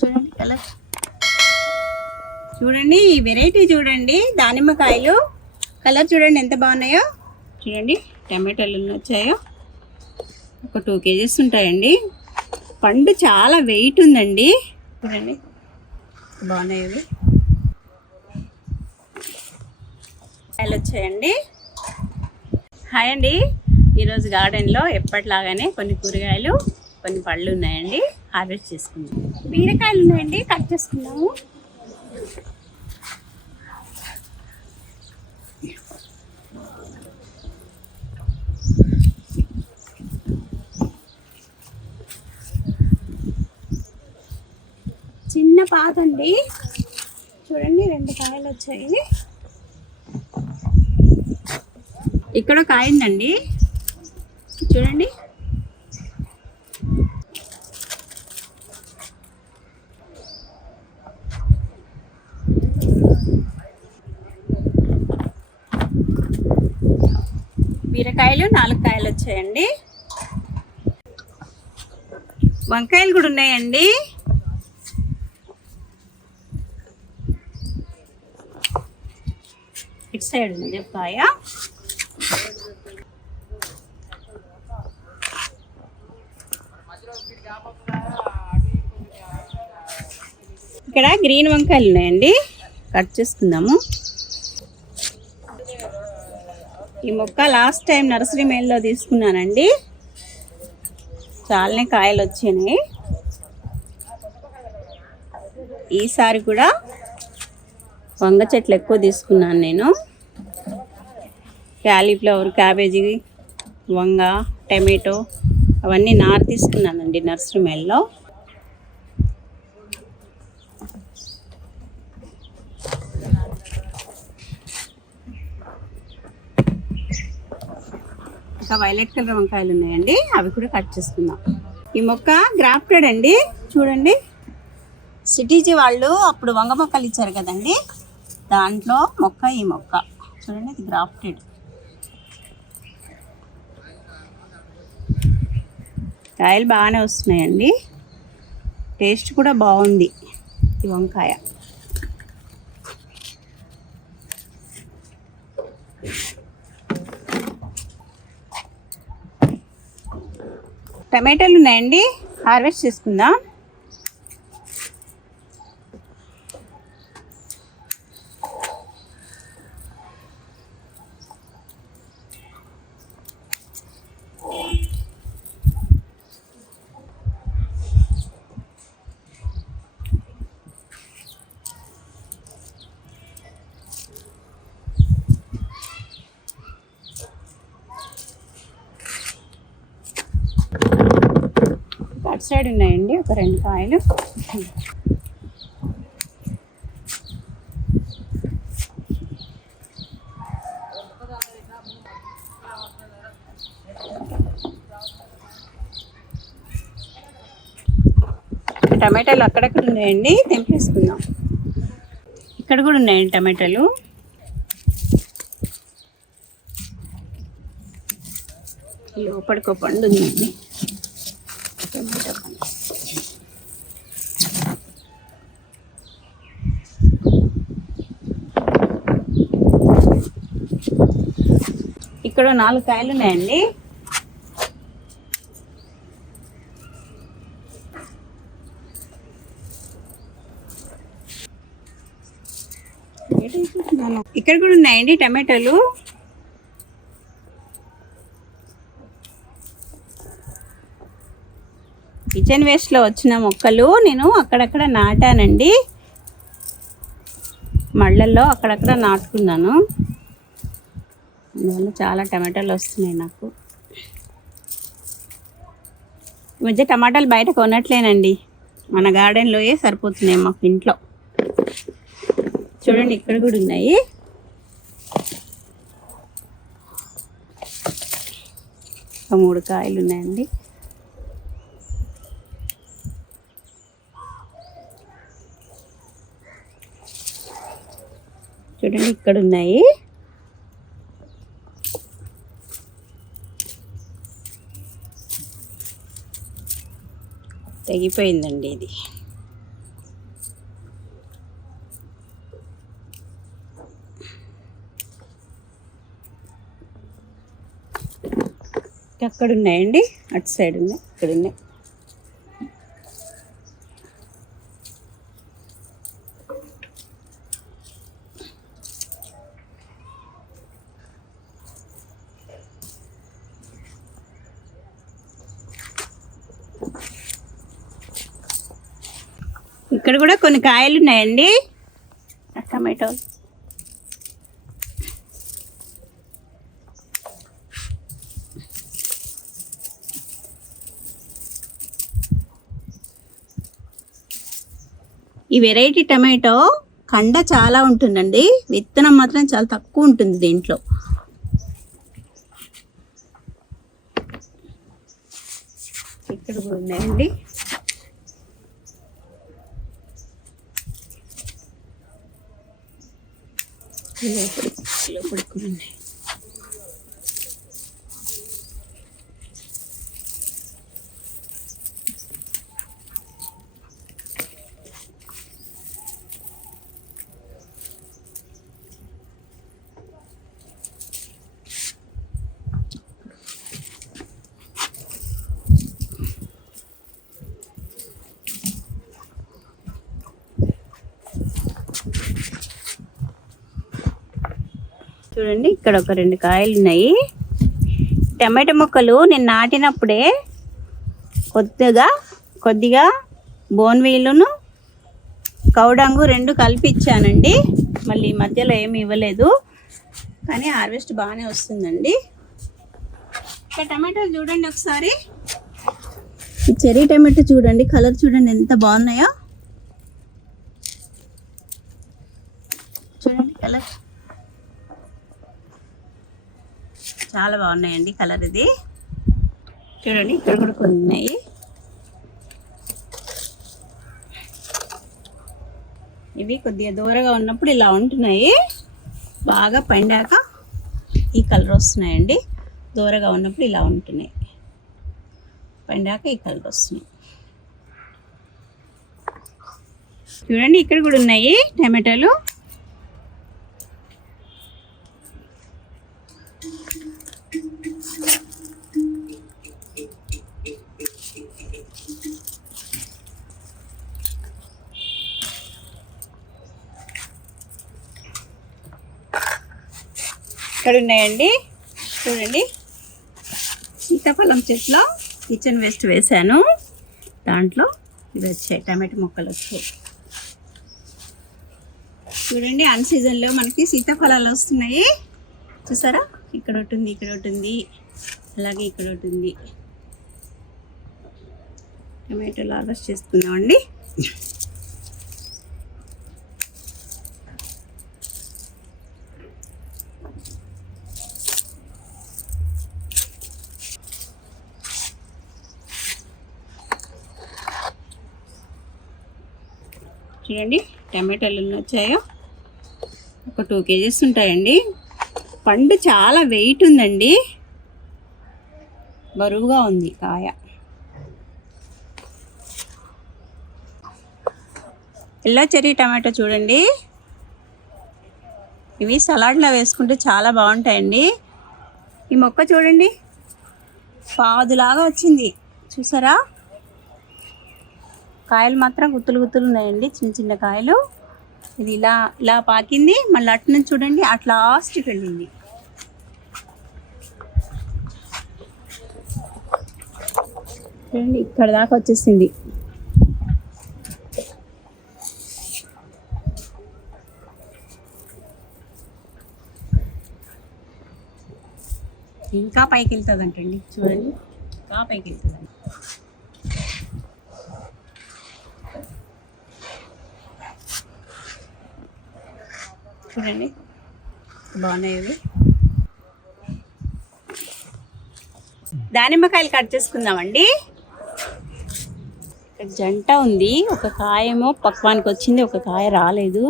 చూడండి కలర్, చూడండి ఈ వెరైటీ చూడండి. దానిమ్మకాయలు కలర్ చూడండి ఎంత బాగున్నాయో. చూడండి టమాటాలు ఎన్ని వచ్చాయో. ఒక 2 kgs ఉంటాయండి. పండు చాలా వెయిట్ ఉందండి. చూడండి బాగున్నాయి ఇవి. కాయలు వచ్చాయండి. హాయ్ అండి. ఈరోజు గార్డెన్లో ఎప్పటిలాగానే కొన్ని కూరగాయలు, కొన్ని పళ్ళు ఉన్నాయండి. హార్వెస్ట్ చేసుకుందాం. బీరకాయలు ఉన్నాయండి, కట్ చేసుకుందాము. చిన్న పాతండి. చూడండి 2 కాయలు వచ్చాయి. ఇక్కడ కాయ ఉందండి, చూడండి. బీరకాయలు 4 కాయలు వచ్చాయండి. వంకాయలు కూడా ఉన్నాయండి. ఇటు సైడ్ ఉంది కాయ. ఇక్కడ గ్రీన్ వంకాయలు ఉన్నాయండి, కట్ చేసుకుందాము. ఈ మొక్క లాస్ట్ టైం నర్సరీ మేల్లో తీసుకున్నానండి. చాలానే కాయలు వచ్చినాయి. ఈసారి కూడా వంగ చెట్లు ఎక్కువ తీసుకున్నాను నేను. క్యాలీఫ్లవర్, క్యాబేజీ, వంగ, టమాటో అవన్నీ నారు తీసుకున్నానండి నర్సరీ మేల్లో. ఇంకా వైలెట్ కలర్ వంకాయలు ఉన్నాయండి, అవి కూడా కట్ చేసుకుందాం. ఈ మొక్క గ్రాఫ్టెడ్ అండి. చూడండి సిటీజీ వాళ్ళు అప్పుడు వంగ మొక్కలు ఇచ్చారు కదండి, దాంట్లో మొక్క ఈ మొక్క. చూడండి ఇది గ్రాఫ్టెడ్. కాయలు బాగానే వస్తున్నాయండి. టేస్ట్ కూడా బాగుంది ఈ వంకాయ. టమాటాలు ఉన్నాయండి, హార్వెస్ట్ చేసుకుందాం. అటు సైడ్ ఉన్నాయండి ఒక 2 కాయలు. టమాటాలు అక్కడక్కడ ఉన్నాయండి, తెంపేసుకుందాం. ఇక్కడ కూడా ఉన్నాయండి టమాటాలు. లోపలికి పండు ఉందండి. ఇక్కడ 4 కాయలు ఉన్నాయండి. ఇక్కడ కూడా ఉన్నాయండి టమాటాలు. కిచెన్ వేస్ట్లో వచ్చిన మొక్కలు నేను అక్కడక్కడ నాటానండి. మళ్ళల్లో అక్కడక్కడ నాటుకున్నాను. అందువల్ల చాలా టమాటాలు వస్తున్నాయి నాకు. ఈ మధ్య టమాటాలు బయట కొనట్లేనండి, మన గార్డెన్లోయే సరిపోతున్నాయి మాకు ఇంట్లో. చూడండి ఇక్కడ కూడా ఉన్నాయి. ఒక 3 కాయలు ఉన్నాయండి. చూడండి ఇక్కడ ఉన్నాయి. తెగిపోయిందండి ఇది. అక్కడ ఉన్నాయండి, అటు సైడ్ ఉన్నాయి, ఇక్కడ ఉన్నాయి. ఇక్కడ కూడా కొన్ని కాయలు ఉన్నాయండి, టమాటో. ఈ వెరైటీ టమాటో కండ చాలా ఉంటుందండి, విత్తనం మాత్రం చాలా తక్కువ ఉంటుంది దీంట్లో. ఇక్కడ కూడా ఉన్నాయండి. ఉన్నాయి. చూడండి, ఇక్కడ ఒక 2 కాయలు ఉన్నాయి. టమాటా మొక్కలు నేను నాటినప్పుడే కొద్దిగా బోన్వీలును కౌడంగు 2 కలిపి ఇచ్చానండి. మళ్ళీ మధ్యలో ఏమి ఇవ్వలేదు, కానీ హార్వెస్ట్ బాగానే వస్తుందండి. ఇక్కడ టమాటాలు చూడండి ఒకసారి. ఈ చెర్రీ టమాటో చూడండి, కలర్ చూడండి ఎంత బాగున్నాయో. చూడండి కలర్ చాలా బాగున్నాయండి, కలర్ ఇది. చూడండి ఇక్కడ కూడా కొన్ని ఉన్నాయి. ఇవి కొద్దిగా దూరంగా ఉన్నప్పుడు ఇలా ఉంటున్నాయి, బాగా పండాక ఈ కలర్ వస్తున్నాయండి. దూరంగా ఉన్నప్పుడు ఇలా ఉంటున్నాయి, పండాక ఈ కలర్ వస్తున్నాయి. చూడండి ఇక్కడ కూడా ఉన్నాయి టమాటాలు. ఇక్కడ ఉన్నాయండి, చూడండి. సీతాఫలం చెట్లో కిచెన్ వేస్ట్ వేసాను, దాంట్లో ఇవి వచ్చాయి, టమాటో మొక్కలు వచ్చాయి. చూడండి, అన్ సీజన్లో మనకి సీతాఫలాలు వస్తున్నాయి, చూసారా. ఇక్కడ ఒకటి ఉంది, అలాగే ఇక్కడ ఒకటి ఉంది. టమాటోలు హార్వెస్ట్ చేసుకున్నామండి. చూడండి టమాటాలు ఎన్ని వచ్చాయో, ఒక 2 kgs ఉంటాయండి. పండు చాలా వెయిట్ ఉందండి, బరువుగా ఉంది కాయ. ఎల్లో చెర్రీ టమాటో చూడండి, ఇవి సలాడ్లో వేసుకుంటే చాలా బాగుంటాయండి. ఈ మొక్క చూడండి, పాదులాగా వచ్చింది, చూసారా. కాయలు మాత్రం గుత్తులు ఉన్నాయండి, చిన్న కాయలు. ఇది ఇలా పాకింది, మళ్ళీ అటు నుంచి చూడండి అట్లా లాస్ట్కి వెళ్ళింది. చూడండి ఇక్కడ దాకా వచ్చేసింది. ఇంకా పైకి వెళ్తుందంటండి, చూడండి ఇంకా పైకి వెళ్తుందండి. చూడండి బాగున్నాయి ఇవి. దానిమ్మకాయలు కట్ చేసుకుందామండి. జంట ఉంది, ఒక కాయేమో పక్వానికి వచ్చింది, ఒక కాయ రాలేదు.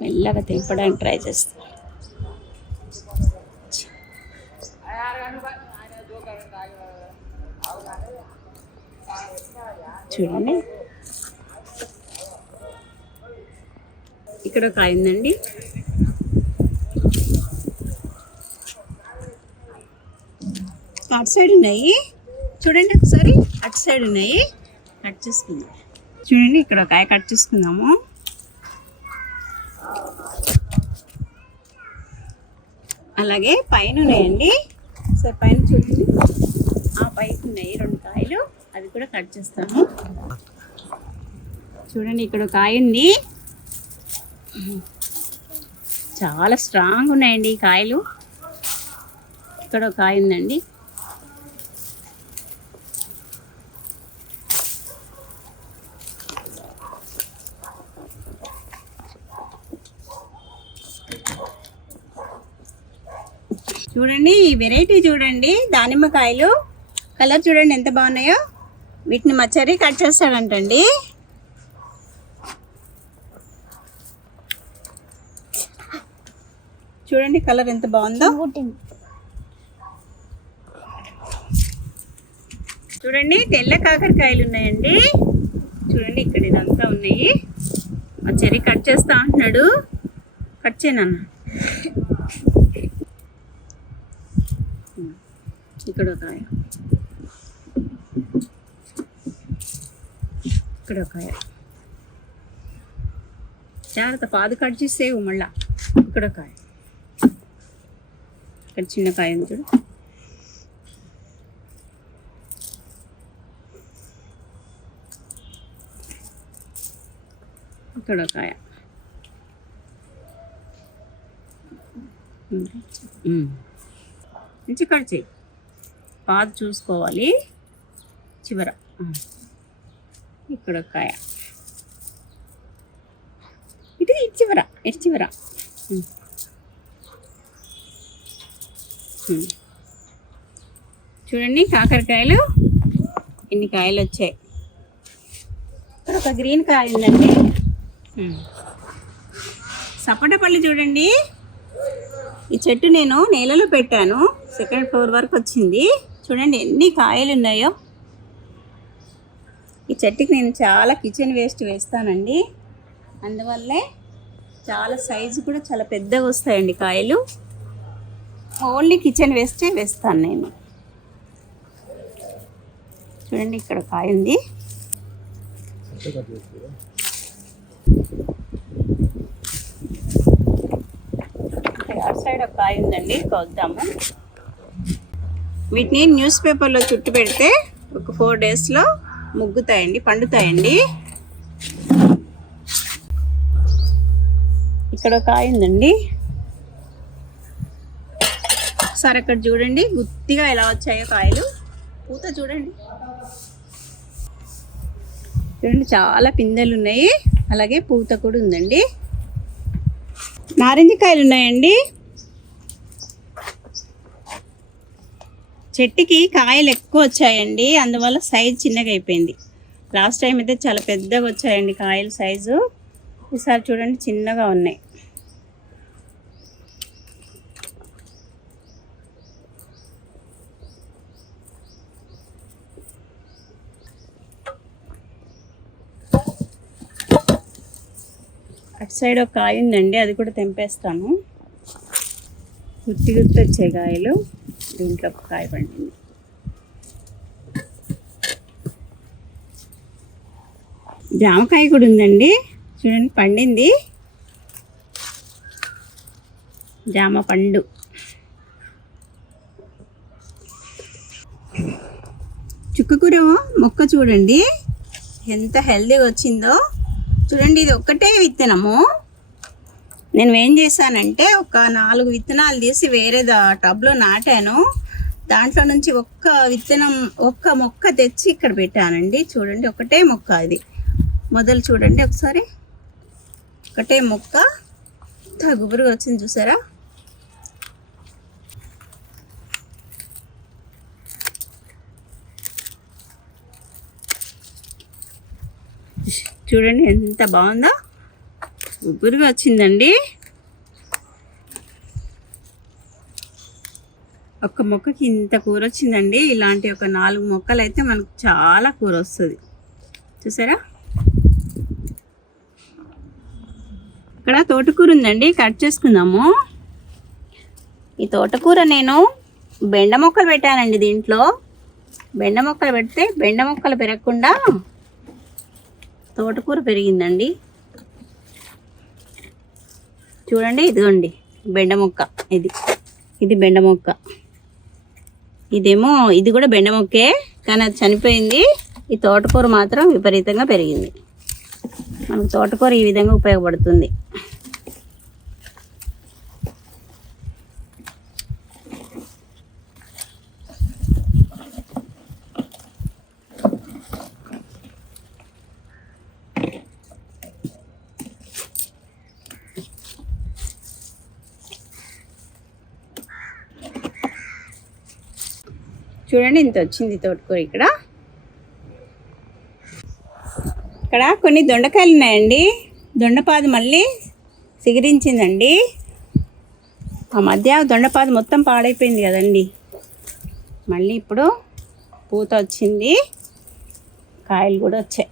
మెల్లగా తెంపడానికి ట్రై చేస్తాను. చూడండి ఇక్కడ కాయ ఉందండి. అటు సైడ్ ఉన్నాయి చూడండి, ఒకసారి అటు సైడ్ ఉన్నాయి, కట్ చేసుకుందాం. చూడండి ఇక్కడ ఒక కాయ కట్ చేసుకుందాము. అలాగే పైన ఉన్నాయండి, సరే పైన చూడండి, ఆ పైకి ఉన్నాయి 2 కాయలు, అవి కూడా కట్ చేస్తాను. చూడండి ఇక్కడ ఒక కాయ ఉంది, చాలా స్ట్రాంగ్ ఉన్నాయండి ఈ కాయలు. ఇక్కడ ఒక కాయ ఉందండి. చూడండి ఈ వెరైటీ చూడండి, దానిమ్మకాయలు కలర్ చూడండి ఎంత బాగున్నాయో. వీటిని మా చెర్రీ కట్ చేస్తాడంటండి. చూడండి కలర్ ఎంత బాగుందో. చూడండి తెల్ల కాకరకాయలు ఉన్నాయండి. చూడండి ఇక్కడ ఇదంతా ఉన్నాయి. మా చెర్రీ కట్ చేస్తా అంటున్నాడు, కట్ చేయనన్న. ఇక్కడ ఒక కాయ, ఇక్కడ ఒక కాయ, జాగ్రత్త పాదు కట్ చేసేవు మళ్ళా. ఇక్కడ ఒక కాయ, ఇక్కడ చిన్న కాయ ఉంది చూడు. ఇక్కడ ఒక కాయ, మంచి కట్ చేయి, పాదు చూసుకోవాలి చివర. ఇక్కడ ఒక కాయ, ఇటు చివర, ఇటు చివర. చూడండి కాకరకాయలు ఎన్ని కాయలు వచ్చాయి. ఇక్కడ ఒక గ్రీన్ కాయ ఉందండి. సపోటా చూడండి, ఈ చెట్టు నేను నేలలో పెట్టాను, 2nd ఫ్లోర్ వరకు వచ్చింది. చూడండి ఎన్ని కాయలు ఉన్నాయో. ఈ చెట్టుకి నేను చాలా కిచెన్ వేస్ట్ వేస్తానండి, అందువల్లే చాలా సైజు కూడా చాలా పెద్దగా వస్తాయండి కాయలు. ఓన్లీ కిచెన్ వేస్టే వేస్తాను నేను. చూడండి ఇక్కడ కాయ ఉంది. అటు సైడ్ ఒక కాయ ఉందండి, కోద్దాము. వీటిని న్యూస్ పేపర్లో చుట్టు పెడితే ఒక 4 డేస్లో ముగ్గుతాయండి, పండుతాయండి. ఇక్కడ ఒక కాయ ఉందండి. ఒకసారి అక్కడ చూడండి గుత్తిగా ఎలా వచ్చాయో కాయలు. పూత చూడండి, చూడండి చాలా పిందెలు ఉన్నాయి, అలాగే పూత కూడా ఉందండి. నారింజ కాయలు ఉన్నాయండి. చెట్టుకి కాయలు ఎక్కువ వచ్చాయండి, అందువల్ల సైజు చిన్నగా అయిపోయింది. లాస్ట్ టైం అయితే చాలా పెద్దగా వచ్చాయండి కాయలు సైజు, ఈసారి చూడండి చిన్నగా ఉన్నాయి. అటు సైడ్ ఒక కాయ ఉందండి, అది కూడా తెంపేస్తాను. గుత్తి వచ్చాయి కాయలు, దీంట్లో ఒక కాయ పండింది. జామకాయ కూడా ఉందండి, చూడండి పండింది జామ పండు. చుక్కకూర మొక్క చూడండి ఎంత హెల్దీగా వచ్చిందో. చూడండి ఇది ఒక్కటే విత్తనము. నేను ఏం చేశానంటే ఒక 4 విత్తనాలు తీసి వేరే టబ్లో నాటాను. దాంట్లో నుంచి ఒక్క మొక్క తెచ్చి ఇక్కడ పెట్టానండి. చూడండి ఒకటే మొక్క, అది మొదలు చూడండి ఒకసారి, ఒకటే మొక్క గుబురుగా వచ్చింది చూసారా. చూడండి ఎంత బాగుందో, గుబురుగా వచ్చిందండి. ఒక్క మొక్కకి ఇంత కూర వచ్చిందండి. ఇలాంటి ఒక 4 మొక్కలు అయితే మనకు చాలా కూర వస్తుంది చూసారా. ఇక్కడ తోటకూర ఉందండి, కట్ చేసుకుందాము. ఈ తోటకూర నేను బెండ మొక్కలు పెట్టానండి. దీంట్లో బెండ మొక్కలు పెడితే బెండ మొక్కలు పెరగకుండా తోటకూర పెరిగిందండి. చూడండి, ఇదిగోండి బెండ మొక్క. ఇది బెండ మొక్క. ఇదేమో ఇది కూడా బెండ మొక్కే, కానీ అది చనిపోయింది. ఈ తోటకూర మాత్రం విపరీతంగా పెరిగింది. మనకు తోటకూర ఈ విధంగా ఉపయోగపడుతుంది. చూడండి, ఇంత వచ్చింది తోటకూర. ఇక్కడ కొన్ని దొండకాయలు ఉన్నాయండి. దొండపాదు మళ్ళీ సిగిరించిందండి. ఆ మధ్య దొండపాదు మొత్తం పాడైపోయింది కదండి. మళ్ళీ ఇప్పుడు పూత వచ్చింది, కాయలు కూడా వచ్చాయి.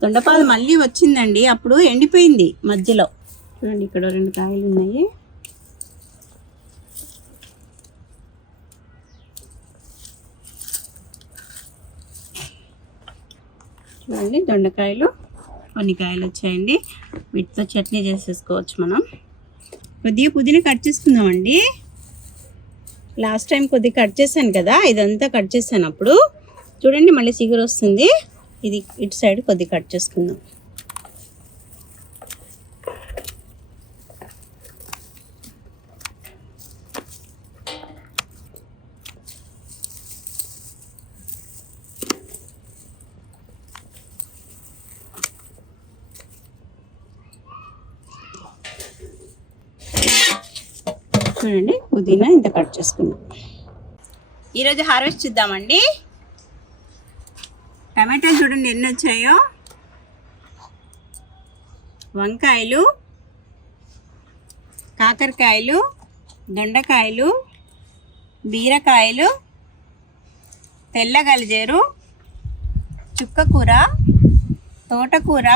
దొండపాదు మళ్ళీ వచ్చిందండి. అప్పుడు ఎండిపోయింది మధ్యలో. చూడండి, ఇక్కడ 2 కాయలు ఉన్నాయి. చూడండి, దొండకాయలు కొన్ని కాయలు వచ్చాయండి. వీటితో చట్నీ చేసేసుకోవచ్చు మనం. కొద్దిగా పుదీనా కట్ చేసుకుందామండి. లాస్ట్ టైం కొద్దిగా కట్ చేశాను కదా, ఇదంతా కట్ చేశాను. అప్పుడు చూడండి మళ్ళీ చిగురు వస్తుంది. ఇది ఇటు సైడ్ కొద్దిగా కట్ చేసుకుందాం. చూడండి, పుదీనా ఇంత కట్ చేసుకుందాం. ఈరోజు హార్వెస్ట్ చూద్దామండి. టమాటాలు చూడండి ఎన్ని వచ్చాయో. వంకాయలు, కాకరకాయలు, దొండకాయలు, బీరకాయలు, తెల్ల గలిజేరు, చుక్కకూర, తోటకూర,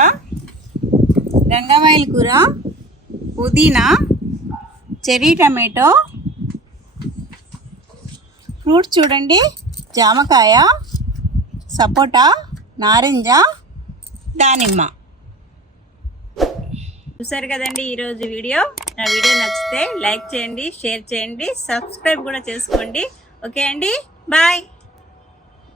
గంగవాయిల కూర, పుదీనా, చెర్రీ టమాటో, ఫ్రూట్స్ చూడండి, జామకాయ, సపోటా, నారింజ, దానిమ్మ. చూసారు కదండి ఈరోజు వీడియో. నా వీడియో నచ్చితే లైక్ చేయండి, షేర్ చేయండి, సబ్స్క్రైబ్ కూడా చేసుకోండి. ఓకే అండి, బాయ్.